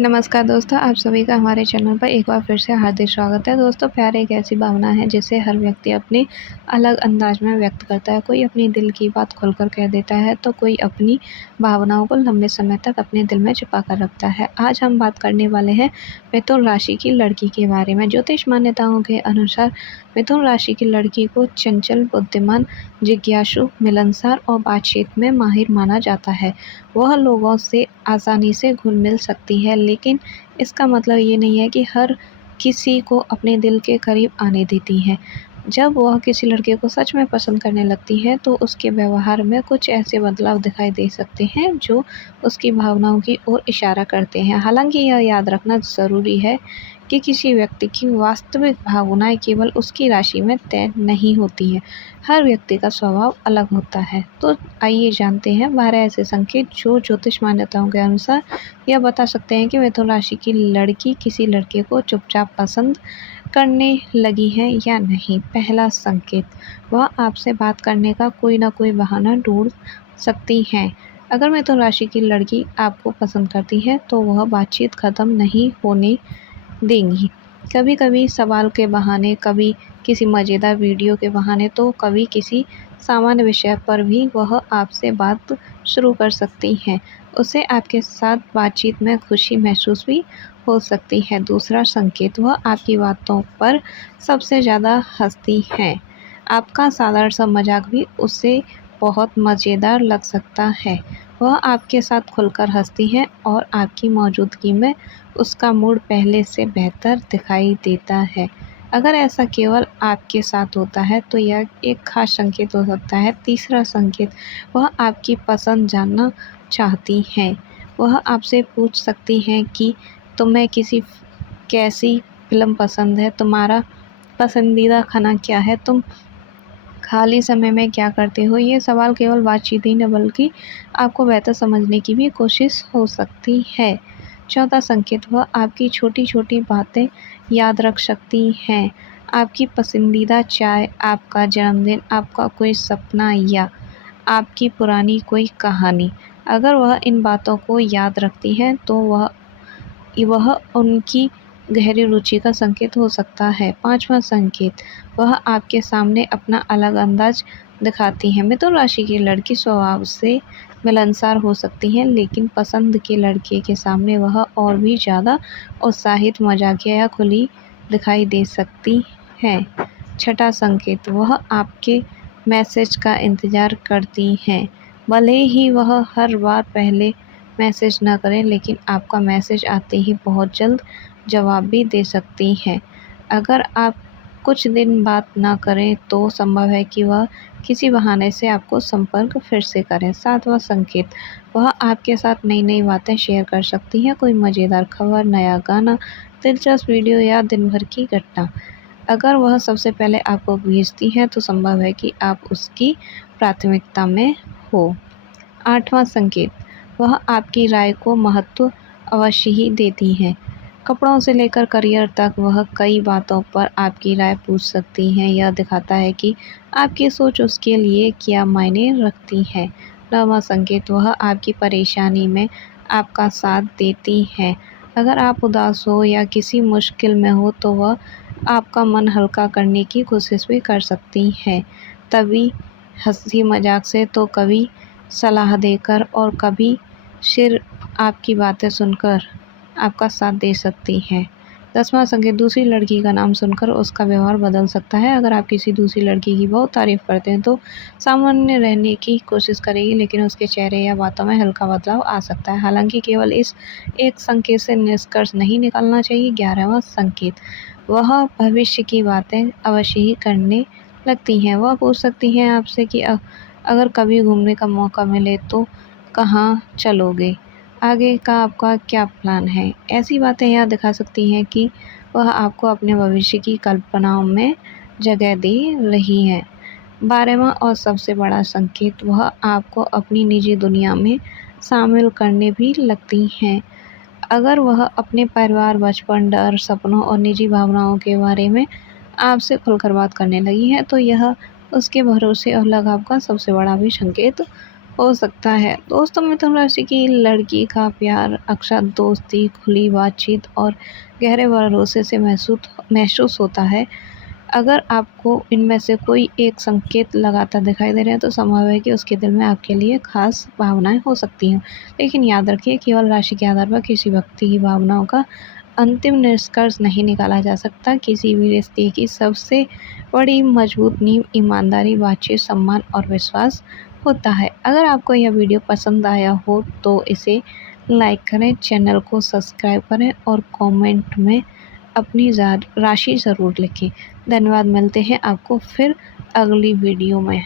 नमस्कार दोस्तों, आप सभी का हमारे चैनल पर एक बार फिर से हार्दिक स्वागत है। दोस्तों, प्यार एक ऐसी भावना है जिसे हर व्यक्ति अपने अलग अंदाज में व्यक्त करता है। कोई अपनी दिल की बात खुलकर कह देता है तो कोई अपनी भावनाओं को लंबे समय तक अपने दिल में छिपा कर रखता है। आज हम बात करने वाले हैं मिथुन राशि की लड़की के बारे में। ज्योतिष मान्यताओं के अनुसार मिथुन राशि की लड़की को चंचल, बुद्धिमान, जिज्ञासु, मिलनसार और बातचीत में माहिर माना जाता है। वह लोगों से आसानी से घुल-मिल सकती है, लेकिन इसका मतलब ये नहीं है कि हर किसी को अपने दिल के करीब आने देती है। जब वह किसी लड़के को सच में पसंद करने लगती है, तो उसके व्यवहार में कुछ ऐसे बदलाव दिखाई दे सकते हैं, जो उसकी भावनाओं की ओर इशारा करते हैं। हालाँकि यह याद रखना ज़रूरी है कि किसी व्यक्ति की वास्तविक भावनाएँ केवल उसकी राशि में तय नहीं होती हैं। हर व्यक्ति का स्वभाव अलग होता है। तो आइए जानते हैं 12 ऐसे संकेत जो ज्योतिष मान्यताओं के अनुसार यह बता सकते हैं कि मिथुन राशि की लड़की किसी लड़के को चुपचाप पसंद करने लगी है या नहीं। पहला संकेत, वह आपसे बात करने का कोई ना कोई बहाना ढूंढ सकती है। अगर मिथुन राशि की लड़की आपको पसंद करती है तो वह बातचीत खत्म नहीं होने देंगी। कभी-कभी सवाल के बहाने, कभी किसी मज़ेदार वीडियो के बहाने, तो कभी किसी सामान्य विषय पर भी वह आपसे बात शुरू कर सकती हैं। उसे आपके साथ बातचीत में खुशी महसूस भी हो सकती है। दूसरा संकेत, वह आपकी बातों पर सबसे ज़्यादा हँसती हैं। आपका साधारण सा मज़ाक भी उसे बहुत मज़ेदार लग सकता है। वह आपके साथ खुलकर हँसती हैं और आपकी मौजूदगी में उसका मूड पहले से बेहतर दिखाई देता है। अगर ऐसा केवल आपके साथ होता है तो यह एक ख़ास संकेत हो सकता है। तीसरा संकेत, वह आपकी पसंद जानना चाहती हैं। वह आपसे पूछ सकती हैं कि तुम्हें कैसी फ़िल्म पसंद है, तुम्हारा पसंदीदा खाना क्या है, तुम खाली समय में क्या करते हो। ये सवाल केवल बातचीत ही नहीं बल्कि आपको बेहतर समझने की भी कोशिश हो सकती है। चौथा संकेत, वह आपकी छोटी-छोटी बातें याद रख सकती हैं। आपकी पसंदीदा चाय, आपका जन्मदिन, आपका कोई सपना या आपकी पुरानी कोई कहानी। अगर वह इन बातों को याद रखती हैं तो वह उनकी गहरी रुचि का संकेत हो सकता है। पाँचवां संकेत, वह आपके सामने अपना अलग अंदाज दिखाती हैं। मिथुन राशि की लड़की स्वभाव से मिलनसार हो सकती हैं, लेकिन पसंद के लड़के के सामने वह और भी ज़्यादा उत्साहित, मज़ाकिया या खुली दिखाई दे सकती हैं। छठा संकेत, वह आपके मैसेज का इंतज़ार करती हैं। भले ही वह हर बार पहले मैसेज न करें, लेकिन आपका मैसेज आते ही बहुत जल्द जवाब भी दे सकती हैं। अगर आप कुछ दिन बात ना करें तो संभव है कि वह किसी बहाने से आपको संपर्क फिर से करें। सातवां संकेत, वह आपके साथ नई-नई बातें शेयर कर सकती हैं, कोई मज़ेदार खबर, नया गाना, दिलचस्प वीडियो या दिन भर की घटना। अगर वह सबसे पहले आपको भेजती हैं तो संभव है कि आप उसकी प्राथमिकता में हो। आठवां संकेत, वह आपकी राय को महत्व अवश्य ही देती हैं। कपड़ों से लेकर करियर तक वह कई बातों पर आपकी राय पूछ सकती हैं। यह दिखाता है कि आपकी सोच उसके लिए क्या मायने रखती है। नौवां संकेत, वह आपकी परेशानी में आपका साथ देती हैं। अगर आप उदास हो या किसी मुश्किल में हो तो वह आपका मन हल्का करने की कोशिश भी कर सकती हैं। तभी हँसी मज़ाक से, तो कभी सलाह देकर और कभी सिर्फ़ आपकी बातें सुनकर आपका साथ दे सकती हैं। 10वां संकेत, दूसरी लड़की का नाम सुनकर उसका व्यवहार बदल सकता है। अगर आप किसी दूसरी लड़की की बहुत तारीफ़ करते हैं तो सामान्य रहने की कोशिश करेगी, लेकिन उसके चेहरे या बातों में हल्का बदलाव आ सकता है। हालाँकि केवल इस एक संकेत से निष्कर्ष नहीं निकालना चाहिए। 11वां संकेत, वह भविष्य की बातें अवश्य ही करने लगती हैं। वह पूछ सकती हैं आपसे कि अगर कभी घूमने का मौका मिले तो कहाँ चलोगे? आगे का आपका क्या प्लान है? ऐसी बातें यह दिखा सकती हैं कि वह आपको अपने भविष्य की कल्पनाओं में जगह दे रही हैं। 12वां और सबसे बड़ा संकेत, वह आपको अपनी निजी दुनिया में शामिल करने भी लगती हैं। अगर वह अपने परिवार, बचपन, डर, सपनों और निजी भावनाओं के बारे में आपसे खुलकर बात करने लगी हैं, तो यह उसके भरोसे और लगाव का सबसे बड़ा भी संकेत हो सकता है। दोस्तों, मिथुन राशि की लड़की का प्यार अक्सर दोस्ती, खुली बातचीत और गहरे भरोसे से महसूस होता है। अगर आपको इनमें से कोई एक संकेत लगातार दिखाई दे रहे हैं तो संभव है कि उसके दिल में आपके लिए खास भावनाएं हो सकती हैं। लेकिन याद रखिए, केवल राशि के आधार पर किसी व्यक्ति की भावनाओं का अंतिम निष्कर्ष नहीं निकाला जा सकता। किसी भी रिश्ते की सबसे बड़ी मजबूत नींव ईमानदारी, बातचीत, सम्मान और विश्वास होता है। अगर आपको यह वीडियो पसंद आया हो तो इसे लाइक करें, चैनल को सब्सक्राइब करें और कमेंट में अपनी राशि ज़रूर लिखें। धन्यवाद। मिलते हैं आपको फिर अगली वीडियो में।